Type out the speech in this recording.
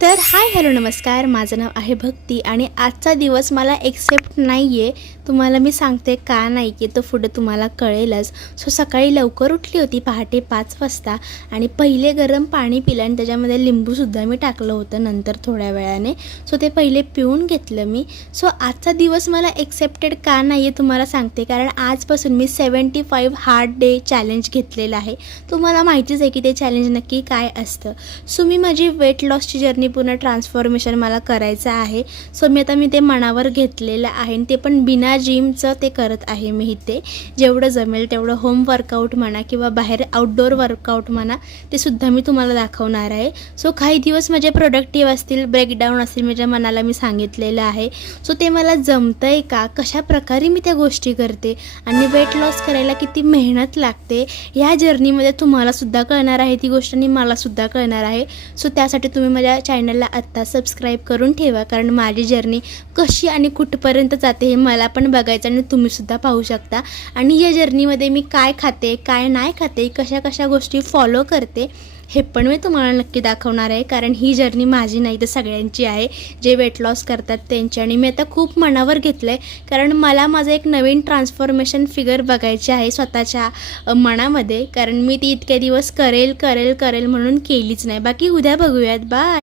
तर hi hello नमस्कार, माझं नाव आहे भक्ती आणि आजचा दिवस मला एक्सेप्ट नाही आहे. तुम्हाला मी सांगते का नाही की तो पुढे तुम्हाला कळेलच. सो सकाळी लवकर उठली होती, पहाटे 5 वाजता, आणि पहिले गरम पाणी पिलं आणि त्याच्यामध्ये लिंबूसुद्धा मी टाकलं होतं नंतर थोड्या वेळाने. सो ते पहिले पिऊन घेतलं मी. सो आजचा दिवस मला एक्सेप्टेड का नाही आहे तुम्हाला सांगते, कारण आजपासून मी 75 हार्ड डे चॅलेंज घेतलेलं आहे. तुम्हाला माहितीच आहे की ते चॅलेंज नक्की काय असतं. सो मी माझी वेट लॉसची जर्नी पूर्ण ट्रान्सफॉर्मेशन मला करायचं आहे. सो मी ते मनावर घेतलेलं आहे आणि ते पण बिना जिमचं ते करत आहे मी इथे. जेवढं जमेल तेवढं होम वर्कआउट म्हणा किंवा बाहेर आउटडोअर वर्कआउट म्हणा, ते सुद्धा मी तुम्हाला दाखवणार आहे. सो काही दिवस माझे प्रोडक्टिव्ह असतील, ब्रेकडाऊन असतील, माझ्या मनाला मी सांगितलेलं आहे. सो ते मला जमतं आहे का, कशाप्रकारे मी त्या गोष्टी करते आणि वेट लॉस करायला किती मेहनत लागते, ह्या जर्नीमध्ये तुम्हालासुद्धा कळणार आहे ती गोष्ट आणि मलासुद्धा कळणार आहे. सो त्यासाठी तुम्ही माझ्या चॅनलला आत्ता सबस्क्राईब करून ठेवा, कारण माझी जर्नी कशी आणि कुठपर्यंत जाते हे मला पण बघायचं आणि तुम्हीसुद्धा पाहू शकता. आणि या जर्नीमध्ये मी काय खाते, काय नाही खाते, कशा कशा गोष्टी फॉलो करते हे पण मी तुम्हाला नक्की दाखवणार आहे. कारण ही जर्नी माझी नाही तर सगळ्यांची आहे, जे वेट लॉस करतात त्यांची. आणि मी आता खूप मनावर घेतलं आहे, कारण मला माझं एक नवीन ट्रान्सफॉर्मेशन फिगर बघायची आहे स्वतःच्या मनामध्ये. कारण मी ती इतके दिवस करेल करेल करेल म्हणून केलीच नाही. बाकी उद्या बघूयात. बाय.